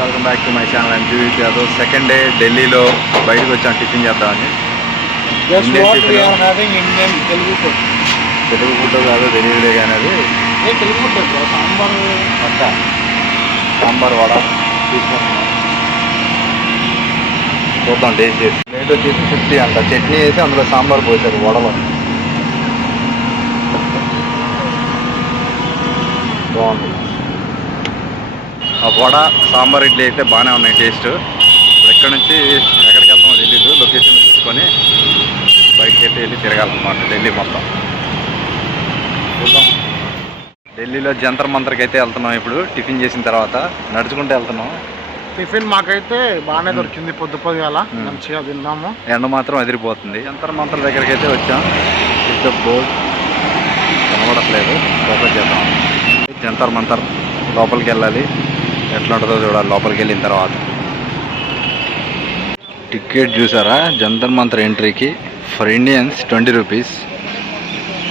Welcome back to my channel. I'm Jeevith Yadav. Second day ఢిల్లీలో బయటకు వచ్చాం టిఫిన్ చేద్దామని. తెలుగు ఫుడ్ కాదు తెలియదులే కానీ అది తెలుగు ఫుడ్ సాంబార్ వడ తీసుకుంటున్నాం. చూద్దాం టేస్ట్ చేసి. రేట్ వచ్చేసి 50 అంట. చట్నీ వేసి అందులో సాంబార్ పోసారు వడలో. బాగుంది. ఆ వడ సాంబార్ ఇడ్లీ అయితే బాగానే ఉన్నాయి టేస్ట్. ఇప్పుడు ఎక్కడి నుంచి ఎక్కడికి వెళ్తామో తెలీదు. లొకేషన్ చూసుకొని బయటకి అయితే వెళ్ళి తిరగాలన్నమాట ఢిల్లీ మొత్తం. చూద్దాం. ఢిల్లీలో జంతర్ మంతర్కి అయితే వెళ్తున్నాం. ఇప్పుడు టిఫిన్ చేసిన తర్వాత నడుచుకుంటూ వెళ్తున్నాం. టిఫిన్ మాకైతే బాగానే దొరికింది. పొద్దుగాల మంచిగా తిన్నాము. ఎండ మాత్రం అదిరిపోతుంది. జంతర్ మంతర్ దగ్గరికి అయితే వచ్చాం. పెద్ద బోర్డ్ కనబడట్లేదు. లోపలికి చేద్దాం. జంతర్ మంతర్ లోపలికి వెళ్ళాలి. ఎట్లా ఉంటుందో చూడాలి లోపలికి వెళ్ళిన తర్వాత. టికెట్ చూసారా? జంతర్ మంతర్ ఎంట్రీకి ఫర్ ఇండియన్స్ 20 రూపీస్,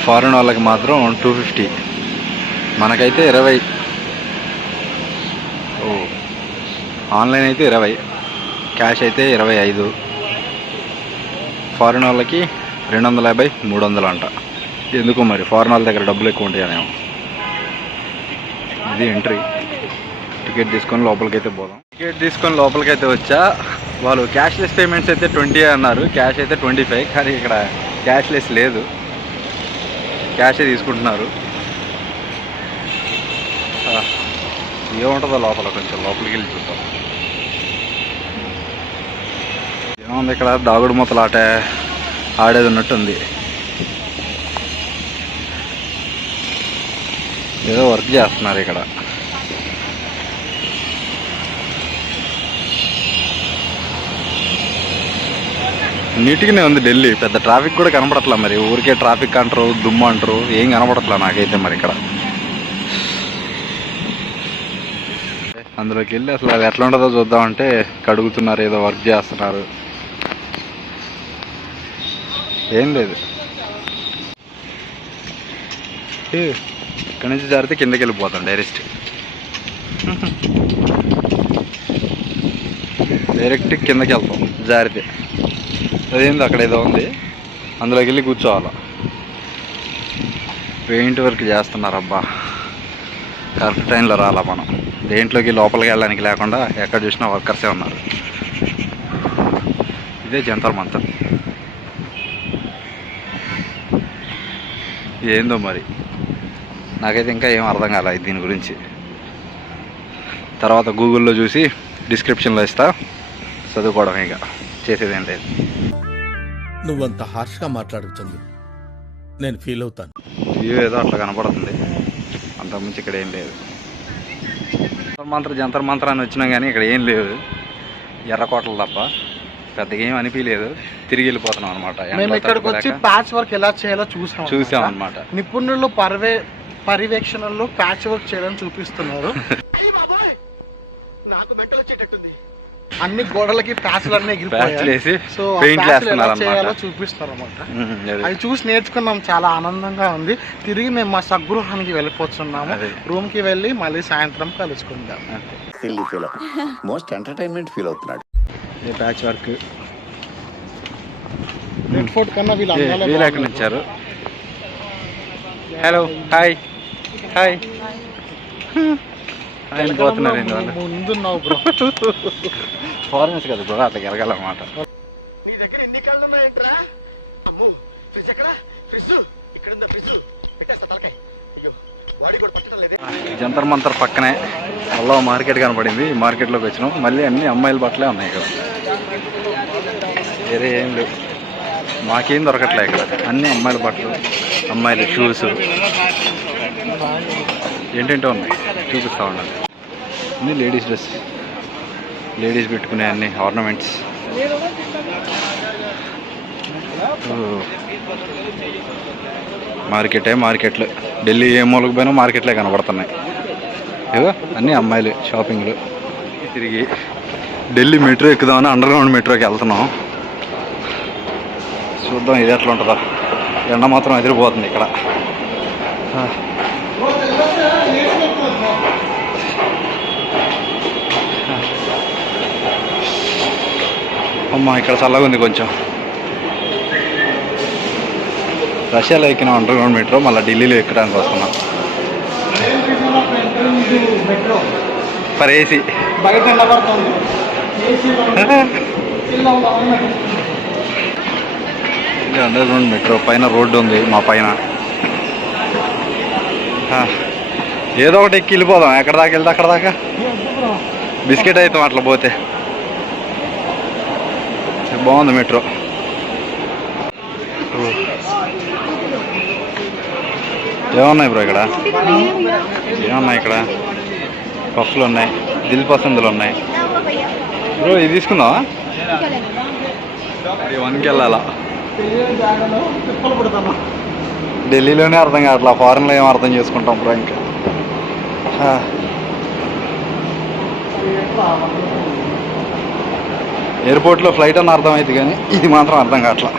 ఫారిన్ వాళ్ళకి మాత్రం 250. మనకైతే 20. ఆన్లైన్ అయితే 20, క్యాష్ అయితే 25. ఫారిన్ వాళ్ళకి 250, 300 అంట. ఎందుకు మరి ఫారిన్ వాళ్ళ దగ్గర డబ్బులు ఎక్కువ ఉంటాయనేమో. ఇది ఎంట్రీ. టికెట్ తీసుకొని లోపలికైతే పోదాం. టికెట్ తీసుకొని లోపలికైతే వచ్చా. వాళ్ళు క్యాష్లెస్ పేమెంట్స్ అయితే 20 అన్నారు. క్యాష్ అయితే 25. కానీ ఇక్కడ క్యాష్లెస్ లేదు, క్యాషే తీసుకుంటున్నారు. ఏముంటుందో లోపల, కొంచెం లోపలికి వెళ్ళి చూద్దాం. ఏముంది ఇక్కడ? దాగుడు మూతలు ఆట ఆడేది ఉన్నట్టుంది. ఏదో వర్క్ చేస్తున్నారు ఇక్కడ. నీట్గానే ఉంది ఢిల్లీ. పెద్ద ట్రాఫిక్ కూడా కనపడట్లా. మరి ఊరికే ట్రాఫిక్ అంటారు, దుమ్ము అంటారు, ఏం కనపడట్లా నాకైతే. మరి ఇక్కడ అందులోకి వెళ్ళి అసలు అది ఎట్లా ఉంటుందో చూద్దామంటే కడుగుతున్నారు, ఏదో వర్క్ చేస్తున్నారు. ఏం లేదు. ఇక్కడ నుంచి జారితే కిందకి వెళ్ళిపోతాం డైరెక్ట్. కిందకి వెళ్తాం జారితే. అదేంది అక్కడ ఏదో ఉంది, అందులోకి వెళ్ళి కూర్చోవాలి. పెయింట్ వర్క్ చేస్తున్నారు. అబ్బా, కరెక్ట్ టైంలో రాలా మనం. దేంట్లోకి లోపలికి వెళ్ళడానికి లేకుండా ఎక్కడ చూసినా వర్కర్సే ఉన్నారు. ఇదే జంతర్ మంతర్. ఏందో మరి నాకైతే ఇంకా ఏం అర్థం కాలేదు దీని గురించి. తర్వాత గూగుల్లో చూసి డిస్క్రిప్షన్లో ఇస్తా, చదువుకోవడం. ఇక చేసేది ఏం లేదు. నువ్వంత హార్ష్గా మాట్లాడుతుంది నేను ఫీల్ అవుతాను. వ్యూ ఏదో అట్లా కనపడుతుంది, అంతకుమించి ఇక్కడ ఏం లేదు. జంతర్ మంతర్ అని వచ్చినా కానీ ఇక్కడ ఏం లేదు. ఎర్రకోటలు తప్ప పెద్దగా ఏం అనిపించలేదు. తిరిగి వెళ్ళిపోతున్నాం అనమాట. మేము ఇక్కడికి వచ్చి ప్యాచ్ వర్క్ ఎలా చేయాలో చూసాం అనమాట. నిపుణులు పర్యవేక్షణలో ప్యాచ్ వర్క్ చేయడం చూపిస్తున్నారు. అన్ని గోడలకి ప్యాచ్లన్నీ ఎగిరిపోయాయి. సో ఎలా చేయాలో చూపిస్తారు అనమాట. అవి చూసి నేర్చుకున్నాం. చాలా ఆనందంగా ఉంది. తిరిగి మేము మా స్వగృహానికి వెళ్ళిపోతున్నాము. రూమ్ కి వెళ్ళి మళ్ళీ సాయంత్రం కలుసుకుందాం. మోస్ట్ ఎంటర్టైన్మెంట్ ఫీల్ అవుతున్నాడు. ప్యాచ్ వర్క్ రెడ్ ఫోర్ట్ కన్నా వీళ్ళు ఎక్కడ వచ్చారు? Hello, hi hi. ఆయన పోతున్నారు ముందున్నావు బ్రో. ఫారినర్స్ కదా బ్రో, అట్లా ఎరగాలన్నమాట. జంతర్ మంతర్ పక్కనే మళ్ళీ మార్కెట్ కనపడింది. ఈ మార్కెట్లోకి వచ్చినాం. మళ్ళీ అన్ని అమ్మాయిల బట్టలే ఉన్నాయి ఇక్కడ. వేరే ఏం లేవు. మాకేం దొరకట్లే ఇక్కడ. అన్ని అమ్మాయిల బట్టలు, అమ్మాయిల షూస్ ఏంటంటే ఉన్నాయి. చూపిస్తా ఉండాలి. అన్ని లేడీస్ డ్రెస్, లేడీస్ పెట్టుకునే అన్ని ఆర్నమెంట్స్. మార్కెట్లు ఢిల్లీ ఏ మూలకు పోయినా మార్కెట్లే కనబడుతున్నాయి. ఏదో అన్నీ అమ్మాయిలు షాపింగ్లు. తిరిగి ఢిల్లీ మెట్రో ఎక్కుదామని అండర్ గ్రౌండ్ మెట్రోకి వెళ్తున్నాం. చూద్దాం ఇది ఎట్లా ఉంటుందో. ఎండ మాత్రం ఎదిరిపోతుంది ఇక్కడ. అమ్మా ఇక్కడ చల్లగా ఉంది కొంచెం. రష్యాలో ఎక్కిన అండర్ గ్రౌండ్ మెట్రో, మళ్ళీ ఢిల్లీలో ఎక్కడానికి వస్తున్నాం. మెట్రో ఫర్ ఏసీ బయట ఎండబడుతుంది, అండర్ గ్రౌండ్ మెట్రో పైన రోడ్డు ఉంది మా పైన. ఏదో ఒకటి ఎక్కి వెళ్ళిపోదాం, ఎక్కడ దాకా వెళ్తే అక్కడ దాకా. బిస్కెట్ అవుతాం అట్లా పోతే. బాగుంది మెట్రో. ఏమున్నాయి బ్రో ఇక్కడ? ఏమున్నాయి ఇక్కడ? పఫ్లు ఉన్నాయి, దిల్ పసందులు ఉన్నాయి. బ్రో ఇది తీసుకుందామా? 1కి వెళ్ళాలా? ఢిల్లీలోనే అర్థం కావట్లా, ఫారెన్లో ఏం అర్థం చేసుకుంటాం బ్రో. ఇంకా ఎయిర్పోర్ట్లో ఫ్లైట్ అన్న అర్థమైంది కానీ ఇది మాత్రం అర్థం కావట్లా.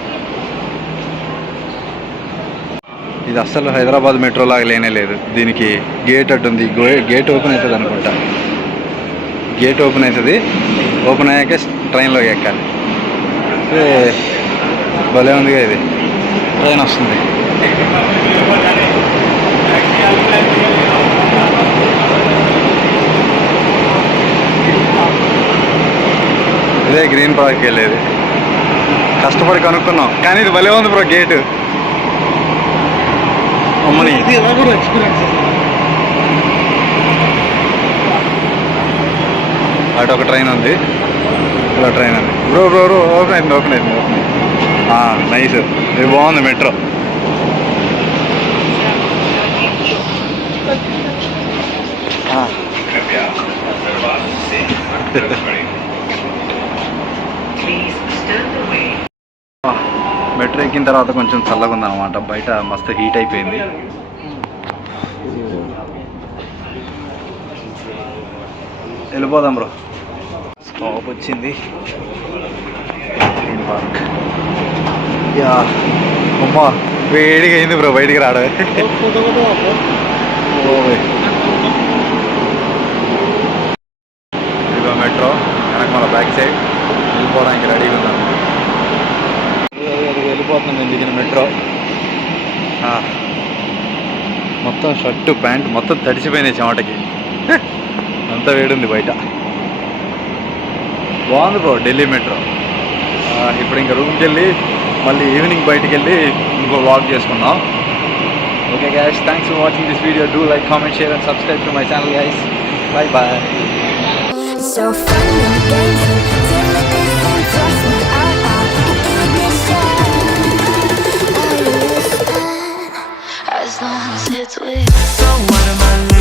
ఇది అస్సలు హైదరాబాద్ మెట్రో లాగా లేనే లేదు. దీనికి గేట్ అటు ఉంది, గేట్ ఓపెన్ అవుతుంది అనుకుంటా. గేట్ ఓపెన్ అవుతుంది, ఓపెన్ అయ్యాక ట్రైన్లోకి ఎక్కాలి. భలే ఉందిగా ఇది. ట్రైన్ వస్తుంది. ఇదే గ్రీన్ పార్క్కి వెళ్ళేది. కష్టపడి కనుక్కున్నాం కానీ ఇది భలే ఉంది బ్రో గేటు. అమ్మని అటు ఒక ట్రైన్ ఉంది, ఇలా ట్రైన్ ఉంది. బ్రో బ్రో బ్రో ఓపెన్ అయింది, ఓపెన్ అయింది, ఓపెన్ అయింది. నైస్, ఇది బాగుంది మెట్రో. మెట్రో ఎక్కిన తర్వాత కొంచెం చల్లగా ఉందన్నమాట. బయట మస్తు హీట్ అయిపోయింది. వెళ్ళిపోదాం బ్రో. స్టాప్ వచ్చింది, గ్రీన్ పార్క్. యా అమ్మా వేడిగా అయింది బ్రో బయటికి రావడమే. ఇదిగో మెట్రో వెనక మన బ్యాక్ సైడ్. వెళ్ళిపోవడానికి రెడీగా ఉన్నాం. వెళ్ళిపోతున్నాం నేను దిగిన మెట్రో. మొత్తం షర్టు ప్యాంటు మొత్తం తడిసిపోయినాయి చెమటకి. అంతా వేడుంది బయట. బాగుంది బ్రో ఢిల్లీ మెట్రో. ఇప్పుడు ఇంకా రూమ్కి వెళ్ళి మళ్ళీ ఈవినింగ్ బయటికి వెళ్ళి ఇంకో వాక్ చేసుకుందాం. Okay guys, thanks for watching this video. Do like, comment, share and subscribe to my channel guys. Bye bye. So fun and games till it isn't just me. As long as it's with. So what am I